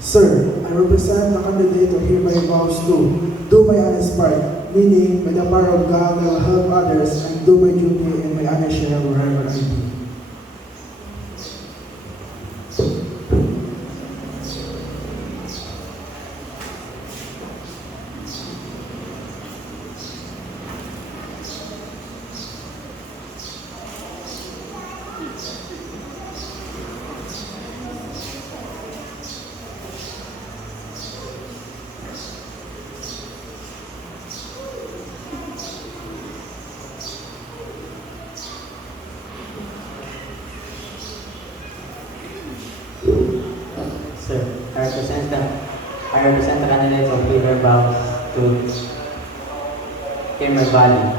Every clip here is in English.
Sir, I represent the candidate who hereby vows to do my honest part, meaning by the power of God I will help others and do my duty and my honest share wherever I be. Sir, I represent the candidates of River Vows to hear my body.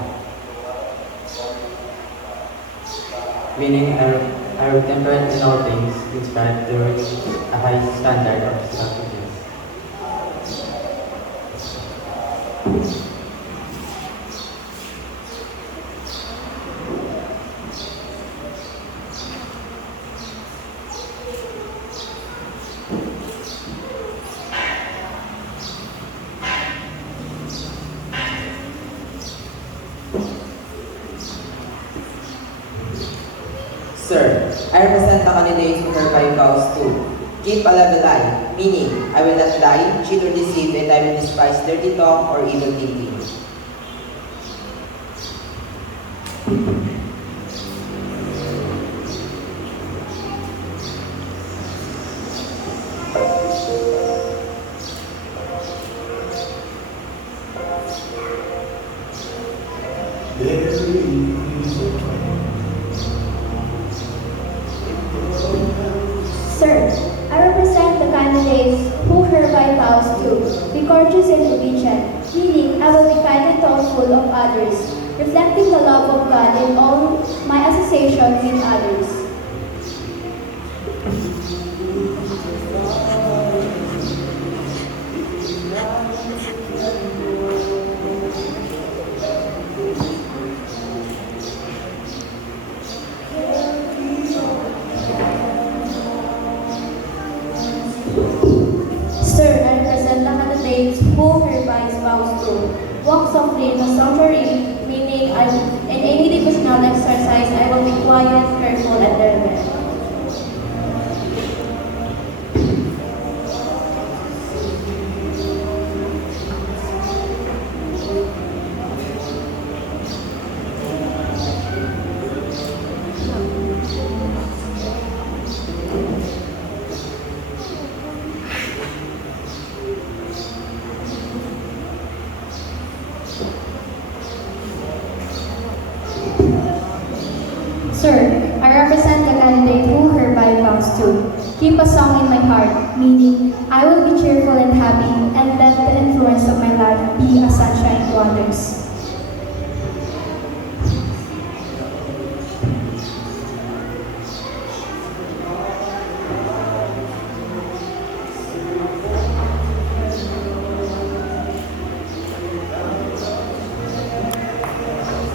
Meaning, I will temperate in all things, inspired to reach a high standard of self-defense. Sir, I represent the candidates who hereby vows to keep a level eye, meaning I will not lie, cheat or deceive, and I will despise dirty talk or evil thinking. Sir, I represent the candidates who hereby vows to be courteous and obedient, meaning I will be kind and thoughtful of others, reflecting the love of God in all my association with others. Sir, I represent the candidates who hereby vows to walk softly in the sanctuary, meaning in any devotional exercise I will be quiet, careful, and reverent. Sir, I represent the candidate who hereby vows to keep a song in my heart, meaning I will be cheerful and happy and let the influence of my life be a sunshine to others.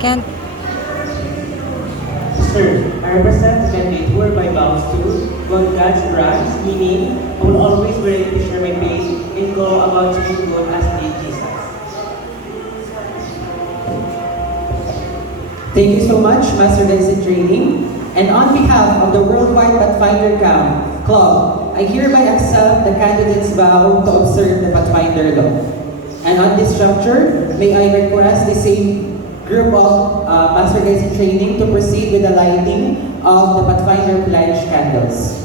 Can't. Sir, I represent the candidate who hereby vows to want God's grants, meaning I will always be ready to share my faith and go about doing good as did Jesus. Thank you so much, Master Guys in Training. And on behalf of the Worldwide Pathfinder Club, I hereby accept the candidate's vow to observe the Pathfinder Law. And on this juncture, may I request the same group of Master Guys in Training to proceed with the lighting of the Pathfinder Pledge candles.